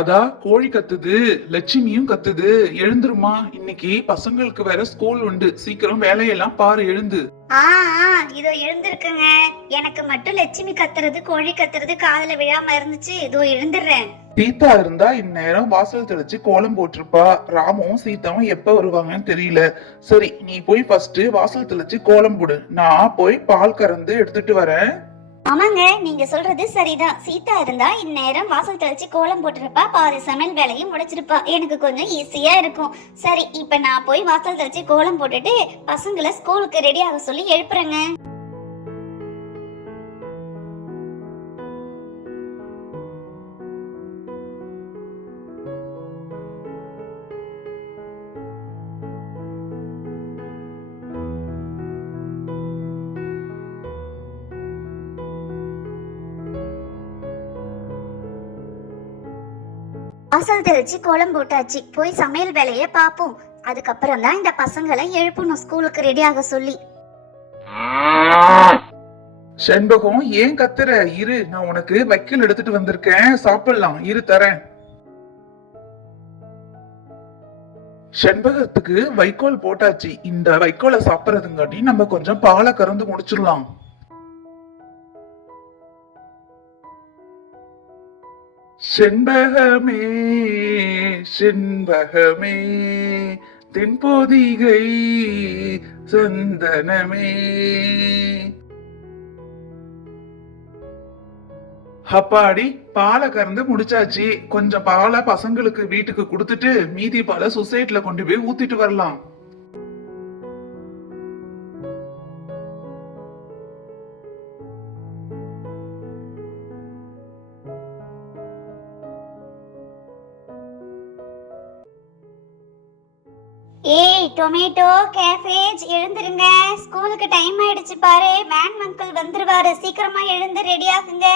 ராதா, கோழி கத்துது, லட்சுமியும் கத்துது. எழுந்துருமா, இன்னைக்கு பசங்களுக்கு வேற ஸ்கூல் உண்டு. சீக்கிரம் வேலையெல்லாம் பாரு, எழுந்து. ஆ இதோ எழுந்திருக்குங்க. எனக்கு மட்டும் லட்சுமி கத்துறது கோழி கத்துறது காதுல விழாம இருந்துச்சு. இதோ எழுந்துடுறேன். சீதா இருந்தா இந்நேரம் வாசல் தெளிச்சு கோலம் போட்டிருப்பா. ராமும் சீதாவும் எப்ப வருவாங்கன்னு தெரியல. சரி, நீ போய் ஃபர்ஸ்ட் வாசல் தெளிச்சு கோலம் போடு. நான் போய் பால் கறந்து எடுத்துட்டு வரேன். ஆமாங்க, நீங்க சொல்றது சரிதான். சீதா இருந்தா இந்நேரம் வாசல் தெளிச்சு கோலம் போட்டிருப்பா, பாதி சமையல் வேலையும் முடிச்சிருப்பா. எனக்கு கொஞ்சம் ஈஸியா இருக்கும். சரி, இப்ப நான் போய் வாசல் தெளிச்சு கோலம் போட்டுட்டு பசங்களை ஸ்கூலுக்கு ரெடி ஆக சொல்லி எழுப்புறேங்க. வாசல் தெளிச்சு கோலம் போட்டாச்சு. போய் சமையல் வேலைய பாப்போம். அதுக்கப்புறம் தான் இந்த பசங்களை எழுப்பணும் ஸ்கூலுக்கு ரெடி ஆக சொல்லி. செண்பகம், ஏன் கத்துற? இரு, நான் உனக்கு வைக்கல் எடுத்துட்டு வந்திருக்கேன், சாப்பிடலாம். இரு, தரேன். செண்பகத்துக்கு வைக்கோல் போட்டாச்சு. இந்த வைக்கோலை சாப்பிடறதுங்காட்டி நம்ம கொஞ்சம் பாலை கறந்து முடிச்சிடலாம். செண்பகமே செண்பகமே தென்பொதிகை சந்தனமே. அப்பாடி, பாலை கறந்து முடிச்சாச்சு. கொஞ்சம் பாலை பசங்களுக்கு வீட்டுக்கு கொடுத்துட்டு மீதி பாலை சொசைட்டில கொண்டு போய் ஊத்திட்டு வரலாம். ஏய் டொமேட்டோ, கேபேஜ், எழுந்திருங்க. ஸ்கூலுக்கு டைம் ஆயிடுச்சு பாரு. மேன் அங்கிள் வந்துருவாரு. சீக்கிரமா எழுந்து ரெடி ஆகுங்க.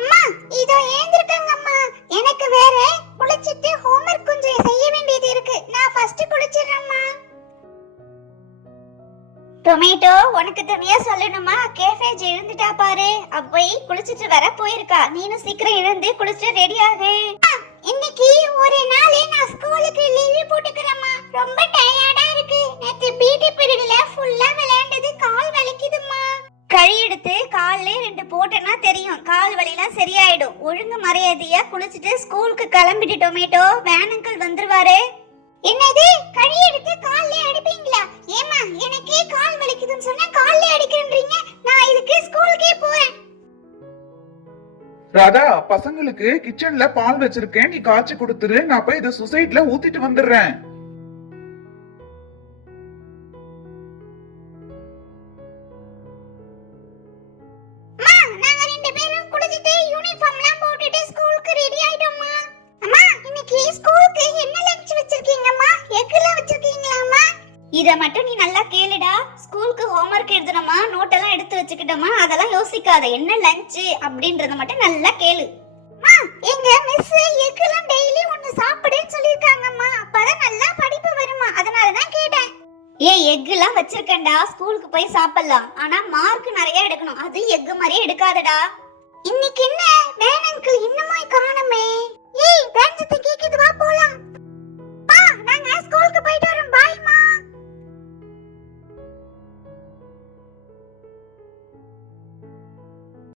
அம்மா, இதோ எழுந்திருக்கங்க அம்மா. எனக்கு வேற குளிச்சிட்டு ஹோம்வொர்க் கொஞ்சம் செய்ய வேண்டியது இருக்கு. நான் ஃபர்ஸ்ட் குளிச்சிடுறேன்மா. டொமேட்டோ, உனக்கு தனியா சொல்லணுமா? கேபேஜ் எழுந்துட்டா பாரு. போய் குளிச்சிட்டு வர போயிருக்கா. நீனும் சீக்கிரம் எழுந்து குளிச்சிட்டு ரெடி ஆகு. இன்னைக்கு ஒரு நாளே நான் ஸ்கூலுக்கு லீவ் போட்டுக்கறேம்மா. ரொம்ப டயர்டா இருக்கு. நேத்து பிடி பீரியட்ல ஃபுல்லா விளையாண்டது கால் வலிக்குதும்மா. கழி எடுத்து கால்ல 2 போட்டேன்னா தெரியும். கால் வலிலாம் சரியாயிடும். ஒழுங்கு மரியாதையா குளிச்சிட்டு ஸ்கூலுக்கு கிளம்பிட்டு டொமேட்டோ. வேன் அங்கிள் வந்துருவாரு. என்னது, கழி எடுத்து கால்ல அடிப்பீங்களா? ஏமா, எனக்கே கால் வலிக்குதுன்னு சொன்னா கால்ல அடிக்கிறீங்க. நான் இதுக்கு ஸ்கூலுக்கே போறேன். ராதா, பசங்களுக்கு கிச்சன்ல பால் வச்சிருக்கேன், நீ காய்ச்சி கொடுத்துரு. நான் போய் இதை சொசைட்டில ஊத்திட்டு வந்துடுறேன். நாங்க 2 பேரும் குளிச்சிட்டு யூனிஃபார்ம்லாம் போட்டுட்டு ஸ்கூலுக்கு ரெடி ஆயிட்டோம்மா. அம்மா, இன்னைக்கு ஸ்கூலுக்கு என்ன லஞ்ச் வச்சிருக்கீங்கம்மா? எக்லாம் வச்சிருக்கீங்களாம்மா? இத மட்டும் நீ நல்லா கேளுடா. ஸ்கூலுக்கு ஹோம்வொர்க் எழுதணுமா, நோட் எல்லாம் எடுத்து வச்சுக்கிட்டோமா, அதெல்லாம் யோசிக்காத. என்ன லஞ்ச் அப்படின்றத மட்டும் நல்லா கேளு. அம்மா, எங்க மிஸ் எக்லாம் டெய்லி ஒன்னு சாப்பிடுன்னு சொல்லிருக்காங்கம்மா. அப்பதான் நல்லா படிப்பு வருமா, அதனால தான் கேட்டேன். ஏய், எக்லாம் வச்சிருக்கேன்டா, ஸ்கூலுக்கு போய் சாப்பிடலாம். ஆனா மார்க் நிறைய எடுக்கணும். அது எக் மாதிரியே எடுக்காதடா. இன்னைக்கு என்ன வேன் அங்கிள் இன்னுமா காணோமே? ஏய், பேரண்ட்ஸ் கேக்குது, வா போலாம். நாங்க ஸ்கூலுக்கு போயிட்டு வரோம். பாய்மா.